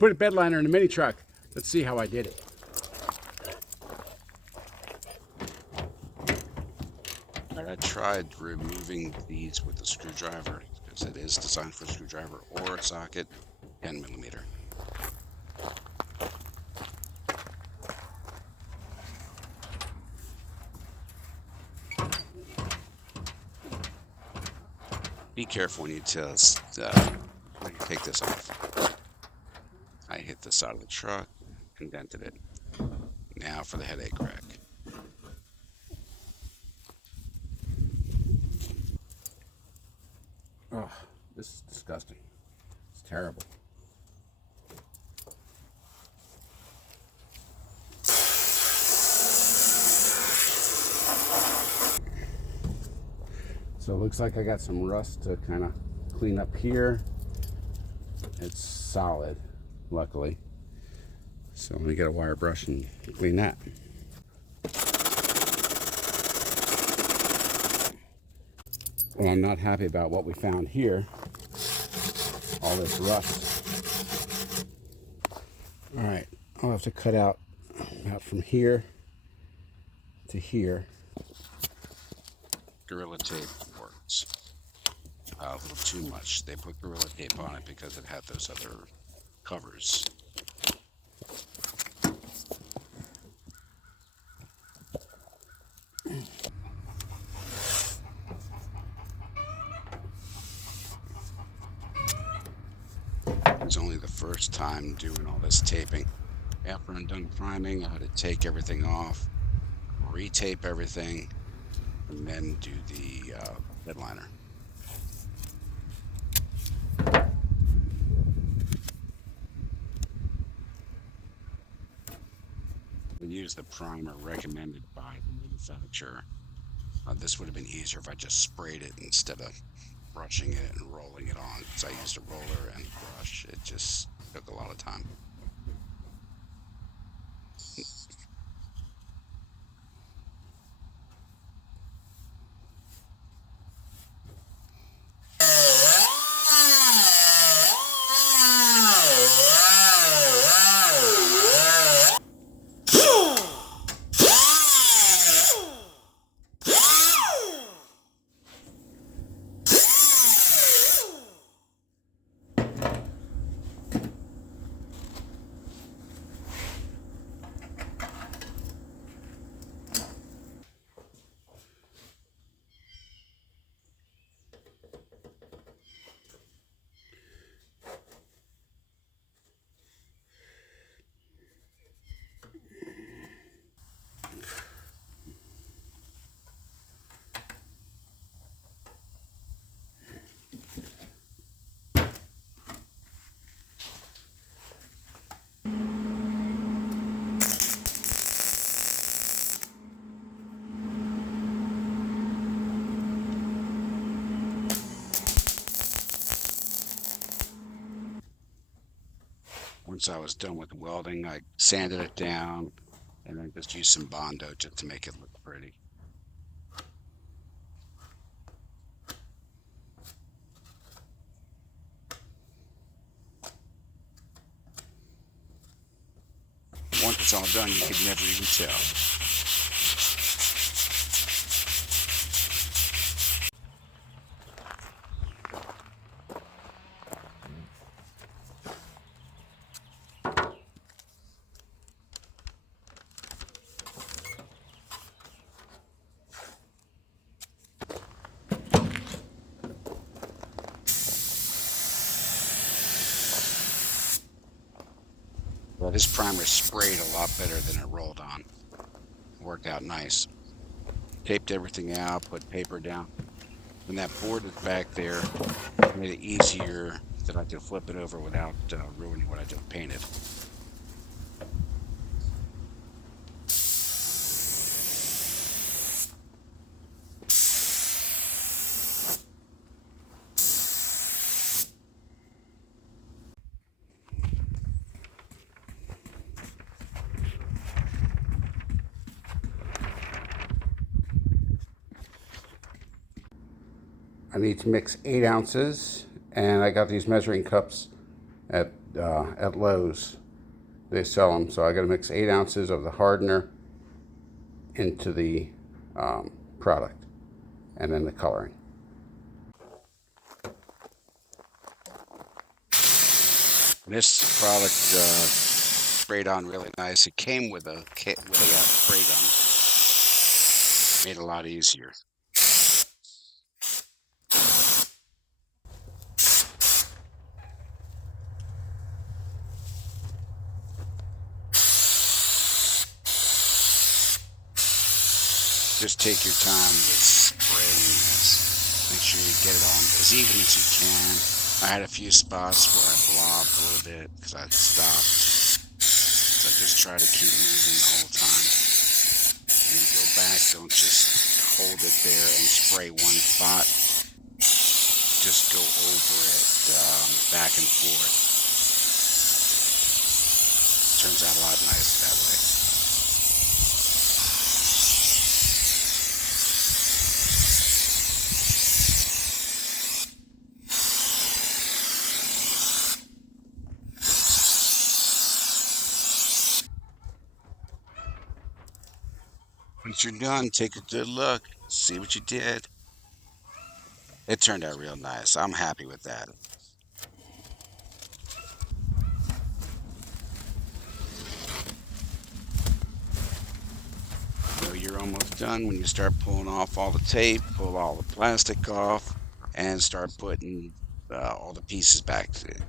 Put a bed liner in a mini truck. Let's see how I did it. I tried removing these with a screwdriver because it is designed for a screwdriver or a socket, 10 millimeter. Be careful when you take this off. I hit the side of the truck and dented it. Now for the headache rack. Oh, this is disgusting. It's terrible. So it looks like I got some rust to kind of clean up here. It's solid, luckily. So I'm gonna get a wire brush and clean that. Well, I'm not happy about what we found here. All this rust. All right, I'll have to cut out about from here to here. Gorilla tape works. A little too much. They put Gorilla tape on it because it had those other covers. It's only the first time doing all this taping. After I'm done priming, I had to take everything off, retape everything, and then do the bed liner. We use the primer recommended by the manufacturer. This would have been easier if I just sprayed it instead of brushing it and rolling it on, because I used a roller and a brush. It just took a lot of time. Once I was done with the welding, I sanded it down and then just used some Bondo just to make it look pretty. Once it's all done, you can never even tell. Well, this primer sprayed a lot better than it rolled on. It worked out nice. Taped everything out, put paper down. When that board is back there, it made it easier that I could flip it over without ruining what I just painted. I need to mix 8 ounces, and I got these measuring cups at at Lowe's. They sell them. So I got to mix 8 ounces of the hardener into the product, and then the coloring. This product sprayed on really nice. It came with a spray gun. Made it a lot easier. Just take your time with spraying this. Make sure you get it on as even as you can. I had a few spots where I blobbed a little bit because I stopped. So just try to keep moving the whole time. When you go back, don't just hold it there and spray one spot. Just go over it back and forth. Turns out a lot nicer that way. Once you're done, take a good look, see what you did. It turned out real nice. I'm happy with that. So you're almost done when you start pulling off all the tape, pull all the plastic off, and start putting all the pieces back to it.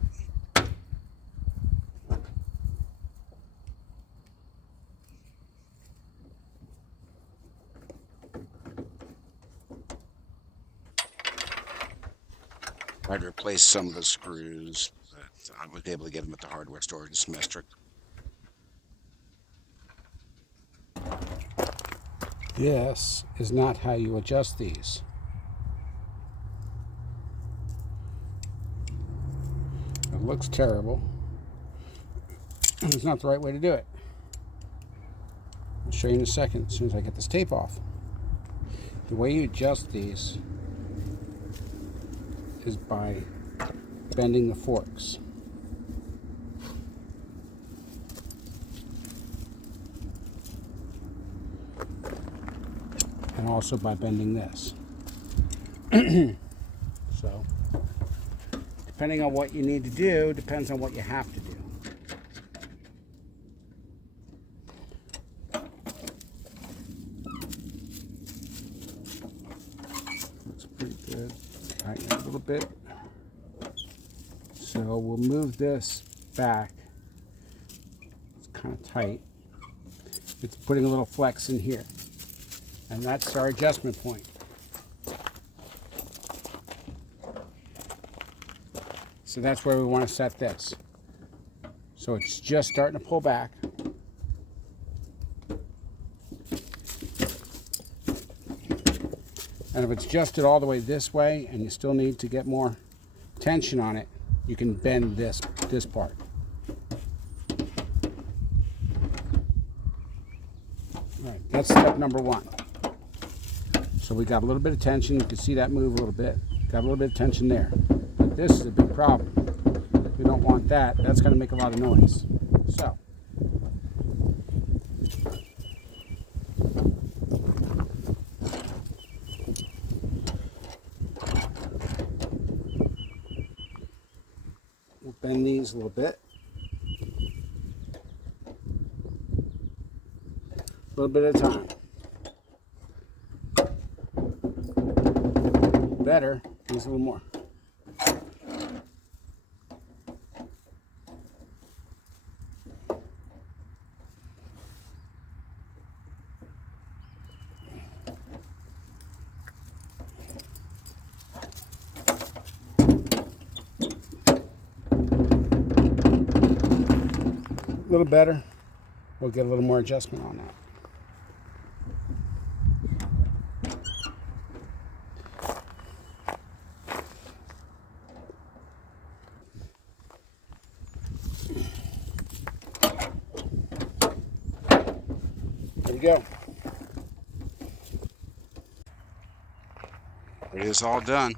I'd replace some of the screws, but I was able to get them at the hardware store in Smithwick. This is not how you adjust these. It looks terrible. It's not the right way to do it. I'll show you in a second as soon as I get this tape off. The way you adjust these is by bending the forks. And also by bending this. So, depending on what you need to do, depends on what you have to do. Looks pretty good. Tighten it a little bit. So we'll move this back. It's kind of tight. It's putting a little flex in here. And that's our adjustment point. So that's where we want to set this. So it's just starting to pull back. And if it's adjusted all the way this way and you still need to get more tension on it, you can bend this part. All right, that's step number 1. So we got a little bit of tension. You can see that move a little bit. Got a little bit of tension there. But this is a big problem. We don't want that. That's going to make a lot of noise. So we'll bend these a little bit. A little bit at a time. Better, use a little more. A little better. We'll get a little more adjustment on that. There we go. It is all done.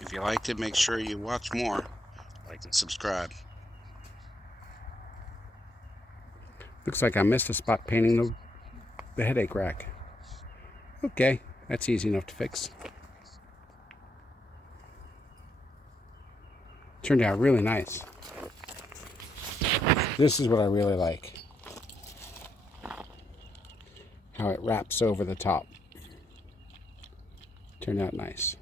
If you liked it, make sure you watch more. Like and subscribe. Looks like I missed a spot painting the headache rack. Okay, that's easy enough to fix. Turned out really nice. This is what I really like. How it wraps over the top. Turned out nice.